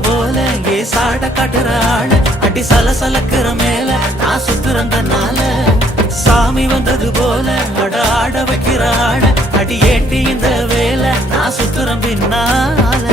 போல ஏ சாட காட்டுற ஆளு அடி சலசலக்குற மேல நான் சுத்துறேன் தன்னால சாமி வந்தது போல அட ஆட வைக்கிற ஆளு அடி ஏண்டி இந்த வேலை நான் சுத்துறேன் பின்னால